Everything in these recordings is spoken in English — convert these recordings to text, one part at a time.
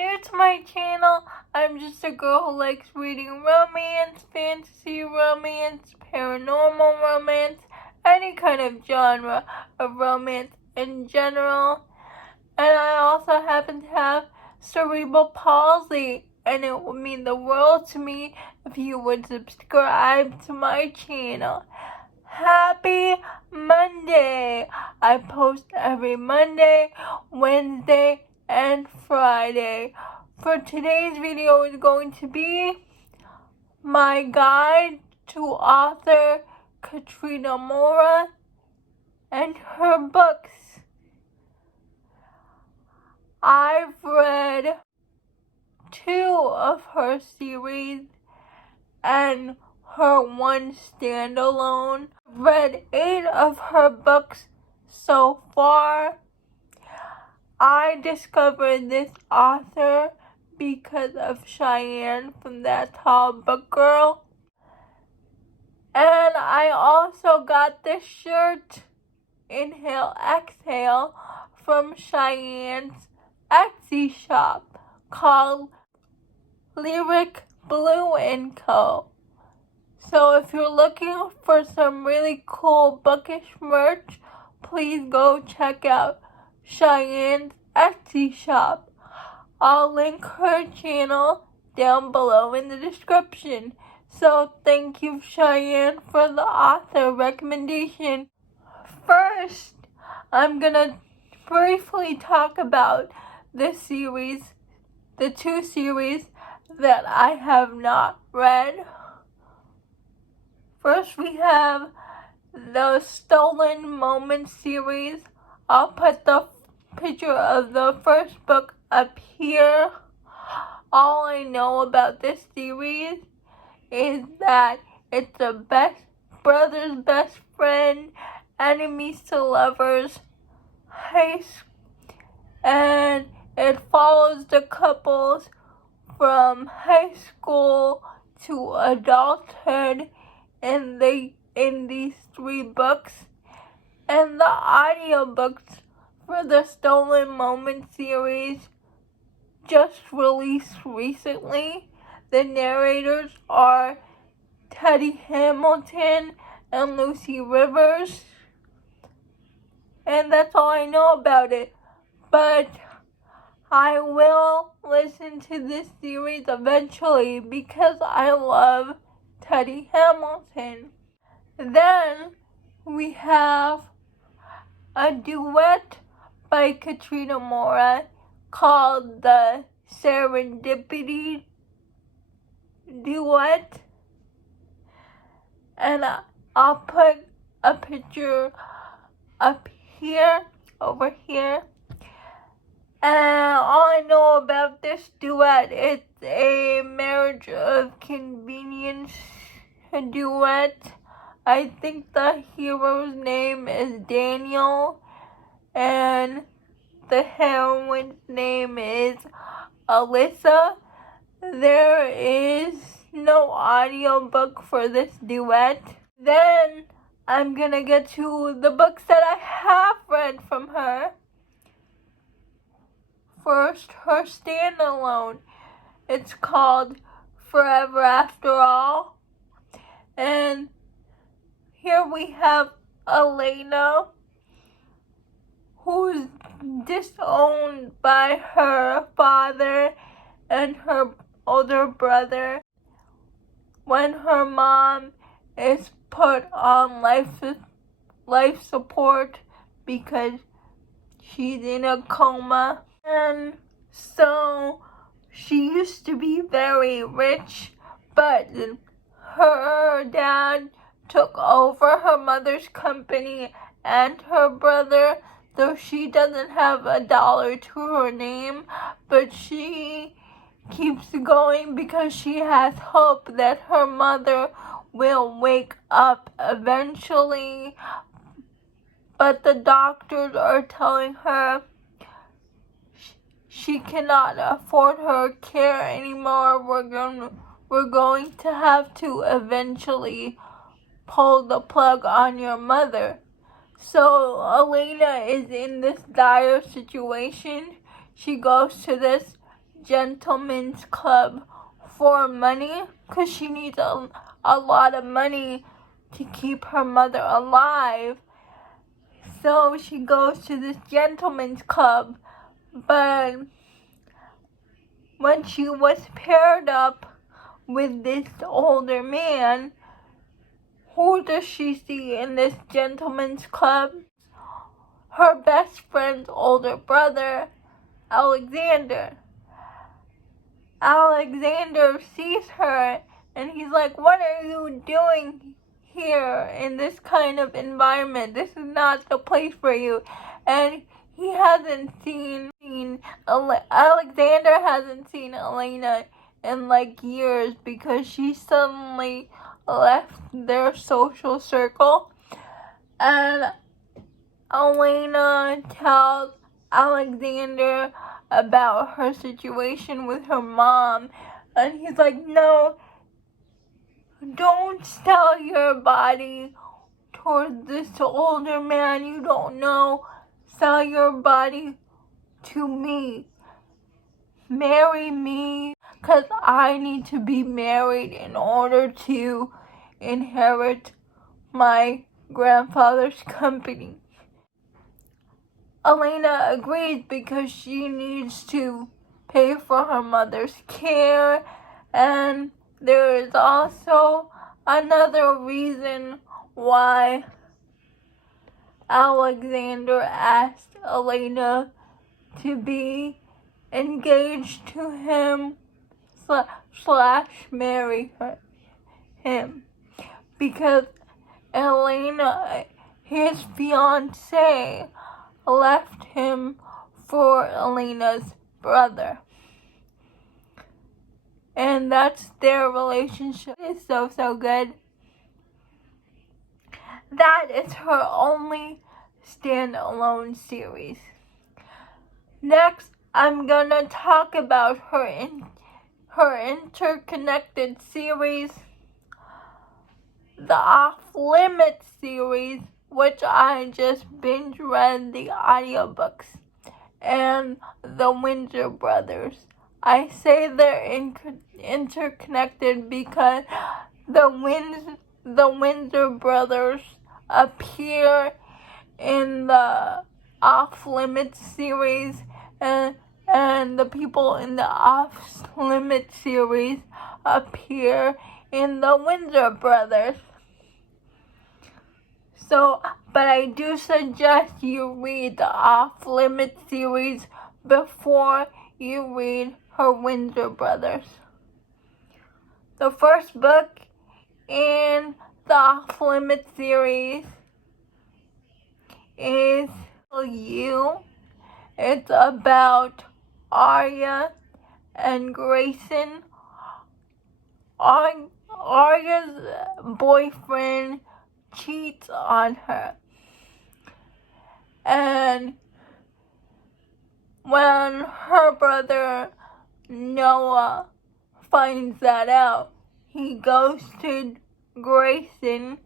new to my channel, I'm just a girl who likes reading romance, fantasy romance, paranormal romance, any kind of genre of romance in general. And I also happen to have cerebral palsy, and it would mean the world to me if you would subscribe to my channel. Happy Monday! I post every Monday, Wednesday, and Friday. For today's video is going to be my guide to author Catharina Maura and her books. I've read 2 of her series and her one standalone. I've read 8 of her books so far. I discovered this author because of Cheyenne from That Tall Book Girl. And I also got this shirt, Inhale Exhale, from Cheyenne's Etsy shop called Lyric Blue & Co. So if you're looking for some really cool bookish merch, please go check out Cheyenne's Etsy shop. I'll link her channel down below in the description. So thank you, Cheyenne, for the author recommendation. First, I'm gonna briefly talk about the 2 series that I have not read. First, we have the Stolen Moments series. I'll put the picture of the first book up here. All I know about this series is that it's a brother's best friend, enemies to lovers heist, and it follows the couples from high school to adulthood in these 3 books. And the audiobooks for the Stolen Moments series just released recently. The narrators are Teddy Hamilton and Lucy Rivers. And that's all I know about it. But I will listen to this series eventually because I love Teddy Hamilton. Then we have a duet by Catharina Maura called the Serendipity duet. And I'll put a picture up here, over here. And all I know about this duet, it's a marriage of convenience duet. I think the hero's name is Daniel, and the heroine's name is Alyssa. There is no audiobook for this duet. Then I'm gonna get to the books that I have read from her. First, her standalone. It's called Forever After All. And here we have Elena, who's disowned by her father and her older brother when her mom is put on life support because she's in a coma. And so she used to be very rich, but her dad took over her mother's company and her brother, though she doesn't have $1 to her name, but she keeps going because she has hope that her mother will wake up eventually. But the doctors are telling her she cannot afford her care anymore. We're going to have to eventually pull the plug on your mother. So Elena is in this dire situation. She goes to this gentleman's club for money, because she needs a lot of money to keep her mother alive. So she goes to this gentleman's club, but when she was paired up with this older man, who does she see in this gentleman's club? Her best friend's older brother, Alexander. Alexander sees her and he's like, "What are you doing here in this kind of environment? This is not the place for you." And he hasn't seen Alexander hasn't seen Elena in like years, because she suddenly left their social circle. And Elena tells Alexander about her situation with her mom, and he's like, "No, don't sell your body towards this older man you don't know. Sell your body to me. Marry me, because I need to be married in order to inherit my grandfather's company." Elena agrees because she needs to pay for her mother's care, and there is also another reason why Alexander asked Elena to be engaged to him / marry him, because Elena, his fiancée, left him for Elena's brother. And that's their relationship. It's so good. That is her only standalone series. Next, I'm gonna talk about her interconnected series, the Off-Limits series, which I just binge read the audiobooks, and the Windsor Brothers. I say they're interconnected because the Windsor Brothers appear in the Off-Limits series, and the people in the Off-Limits series appear in the Windsor Brothers. So, but I do suggest you read the Off-Limits series before you read her Windsor Brothers. The first book in the Off-Limits series is You. It's about Arya and Grayson. Arya's boyfriend cheats on her, and when her brother Noah finds that out, he goes to Grayson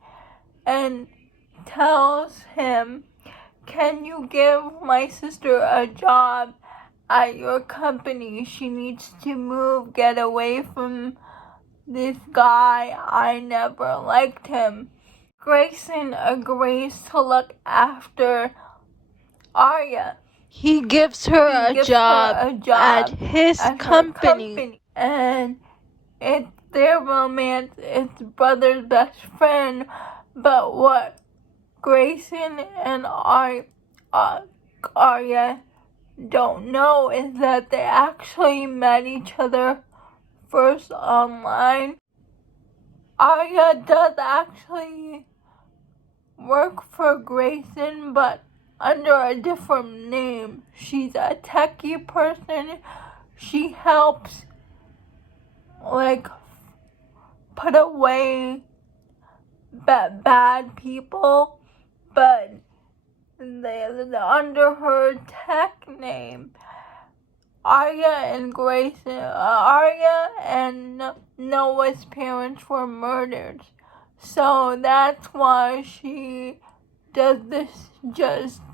and tells him, "Can you give my sister a job at your company? She needs to get away from this guy. I never liked him." Grayson agrees to look after Arya. He gives her a job at his company. And it's their romance. It's brother's best friend. But what Grayson and Arya don't know is that they actually met each other first online. Arya does actually work for Grayson, but under a different name. She's a techie person. She helps, put away bad people, but under her tech name. Arya and Noah's parents were murdered. So that's why she does this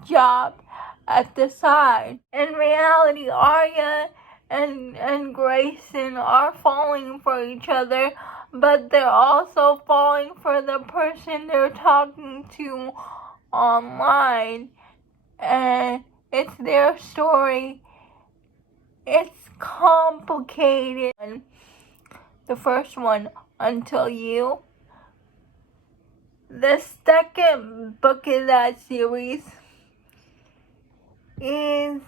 job at the side. In reality, Arya and Grayson are falling for each other, but they're also falling for the person they're talking to online. And it's their story. It's complicated. The first one, Until You. The second book in that series is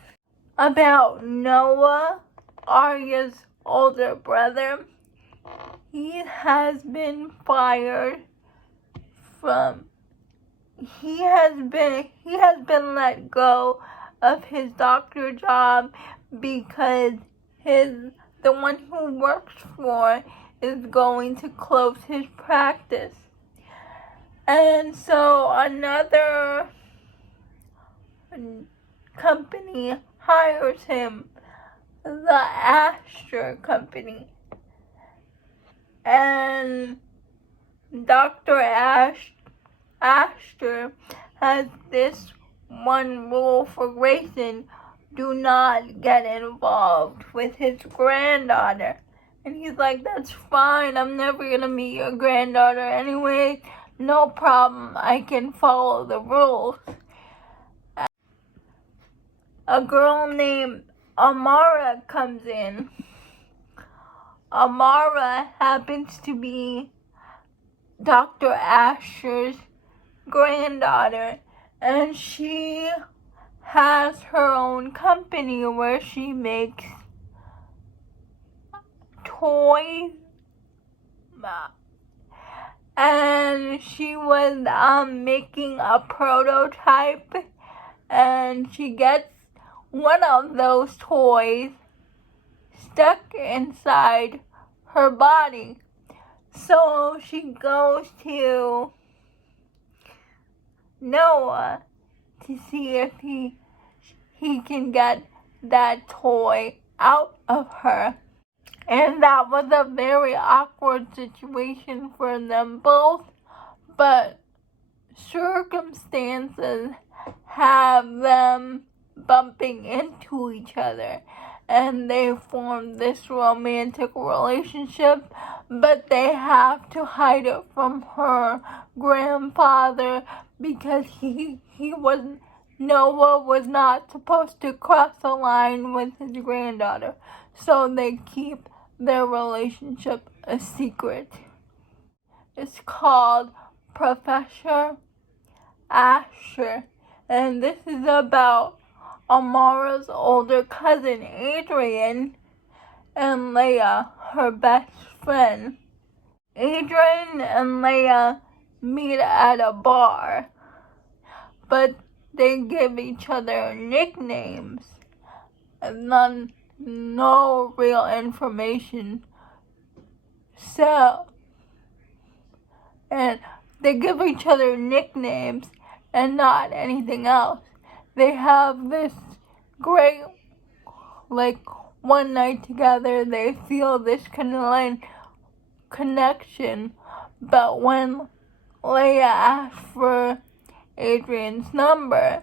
about Noah, Arya's older brother. He has been fired from he has been let go of his doctor job because the one who works for is going to close his practice. And so another company hires him, the Astor company. And Dr. Astor has this one rule for Grayson: do not get involved with his granddaughter. And he's like, that's fine, I'm never gonna meet your granddaughter anyway, no problem, I can follow the rules. A girl named Amara comes in. Amara happens to be Dr. Astor's granddaughter, and she has her own company where she makes toys. And she was making a prototype, and she gets one of those toys stuck inside her body. So she goes to Noah to see if he can get that toy out of her. And that was a very awkward situation for them both, but circumstances have them bumping into each other, and they form this romantic relationship, but they have to hide it from her grandfather because Noah was not supposed to cross the line with his granddaughter, so they keep their relationship a secret. It's called Professor Astor, and this is about Amara's older cousin Adrian and Leia, her best friend. Adrian and Leia meet at a bar, but they give each other nicknames and no real information. And they give each other nicknames and not anything else. They have this great, one night together, they feel this connection, but when Leia asks for Adrian's number,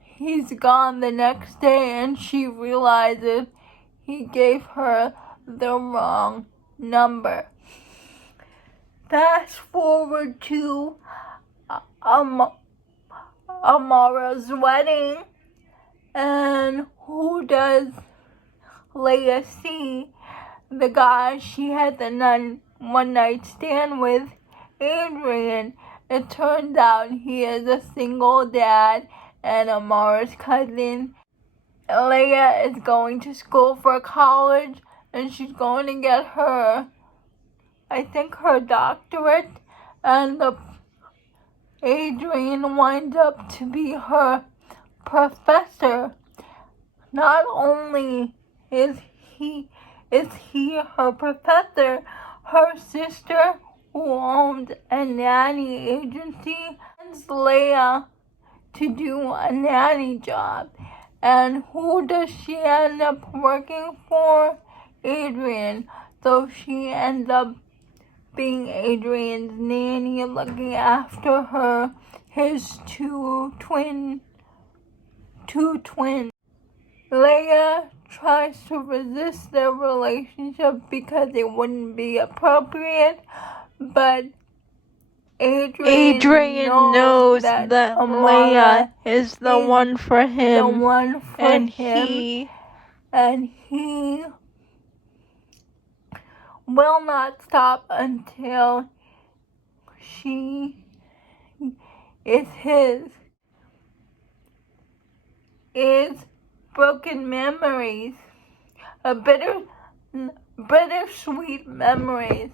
he's gone the next day, and she realizes he gave her the wrong number. Fast forward to Amara's wedding, and who does Leia see? The guy she had the one night stand with, Adrian. It turns out he is a single dad and Amara's cousin. Leia is going to school for college, and she's going to get her doctorate, and Adrian winds up to be her professor. Not only is he her professor, her sister, who owns a nanny agency, sends Leia to do a nanny job. And who does she end up working for? Adrian. So she ends up being Adrian's nanny, looking after his two twins. Leia tries to resist their relationship because it wouldn't be appropriate, but Adrian knows that Amara is the one for him, and he will not stop until she is his. Is Broken Memories, a bittersweet memories.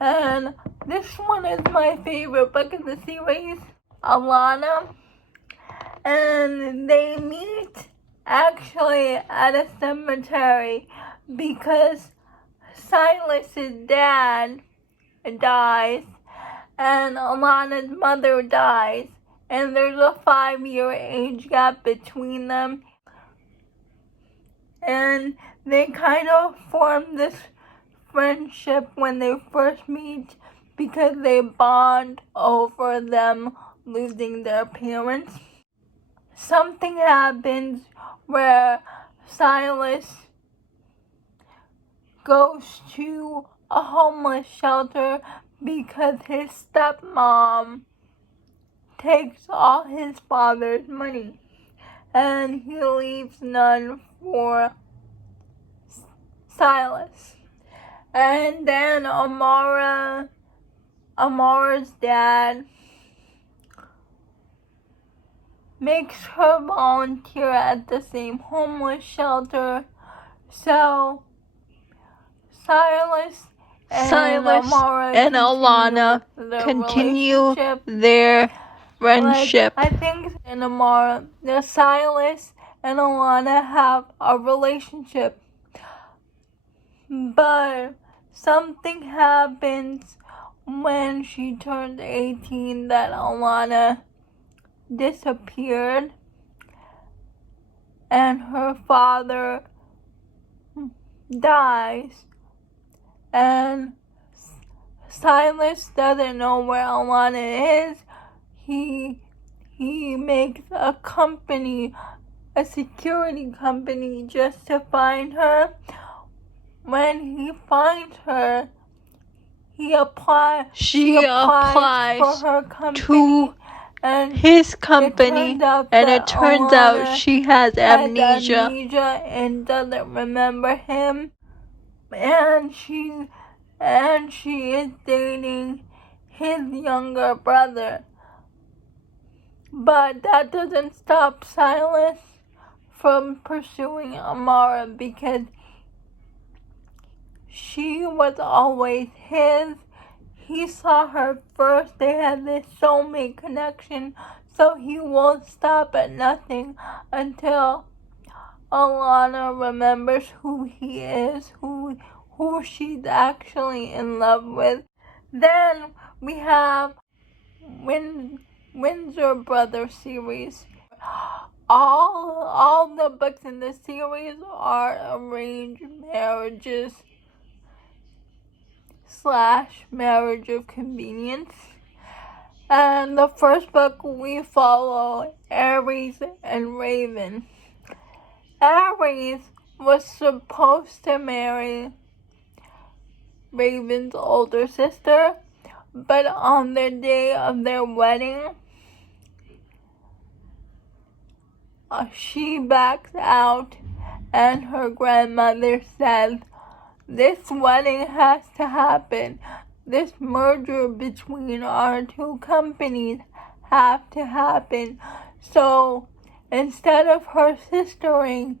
And this one is my favorite book in the series, Alana. And they meet actually at a cemetery because Silas's dad dies and Alana's mother dies. And there's a 5-year age gap between them. And they kind of form this friendship when they first meet because they bond over them losing their parents. Something happens where Silas goes to a homeless shelter because his stepmom takes all his father's money and he leaves none for Silas. And then Amara's dad makes her volunteer at the same homeless shelter. So Silas and Alana continue their friendship. I think in Amara, Silas and Alana have a relationship. But something happens when she turned 18 that Alana disappeared and her father dies. And Silas doesn't know where Alana is. He makes a security company just to find her. When he finds her, she applies for her company, to his company, and it turns out she has amnesia and doesn't remember him, and she is dating his younger brother. But that doesn't stop Silas from pursuing Amara because she was always his. He saw her first. They had this soulmate connection. So he won't stop at nothing until Alana remembers who he is, who she's actually in love with. Then we have Windsor Brothers series. All the books in this series are arranged marriages / marriage of convenience. And the first book we follow Aries and Raven. Aries was supposed to marry Raven's older sister, but on the day of their wedding, she backs out and her grandmother says, "This wedding has to happen. This merger between our two companies have to happen." So instead of her sister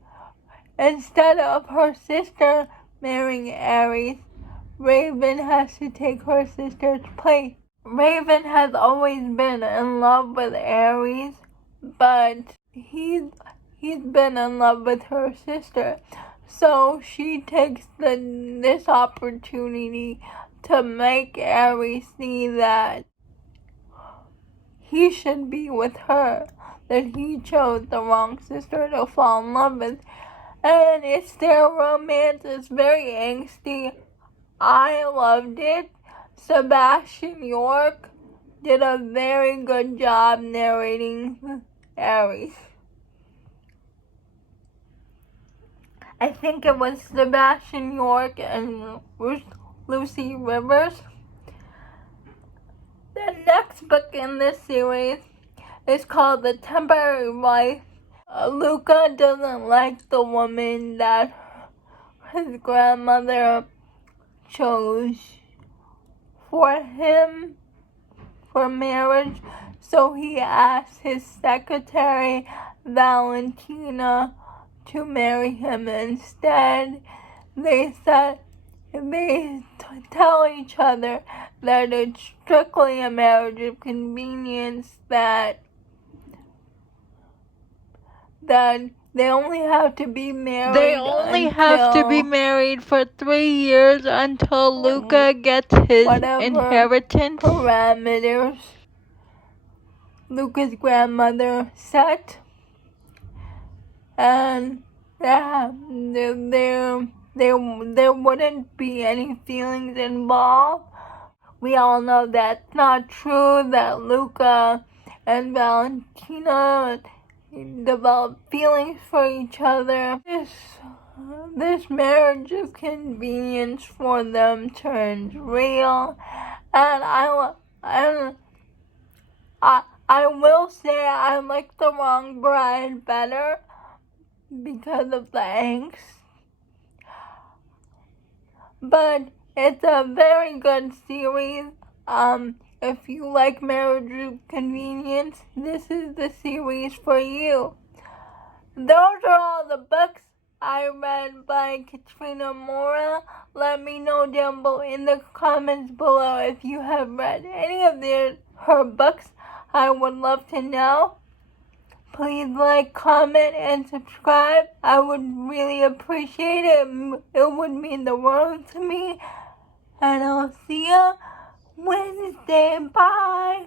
marrying Aries, Raven has to take her sister's place. Raven has always been in love with Aries, but he's been in love with her sister. So she takes this opportunity to make Aries see that he should be with her, that he chose the wrong sister to fall in love with. And it's their romance. It's very angsty. I loved it. Sebastian York did a very good job narrating Aries. I think it was Sebastian York and Lucy Rivers. The next book in this series is called The Temporary Wife. Luca doesn't like the woman that his grandmother chose for him for marriage, so he asks his secretary Valentina to marry him instead. They tell each other that it's strictly a marriage of convenience, that they only have to be married. They only have to be married for 3 years until Luca gets his inheritance. Parameters Luca's grandmother set, and there wouldn't be any feelings involved. We all know that's not true, that Luca and Valentina develop feelings for each other. This marriage of convenience for them turns real, and I will say I like The Wrong Bride better because of the angst, but it's a very good series. If you like marriage of convenience, this is the series for you. Those are all the books I read by Catharina Maura. Let me know down below in the comments below if you have read any of her books. I would love to know. Please like, comment, and subscribe. I would really appreciate it. It would mean the world to me. And I'll see you Wednesday. Bye.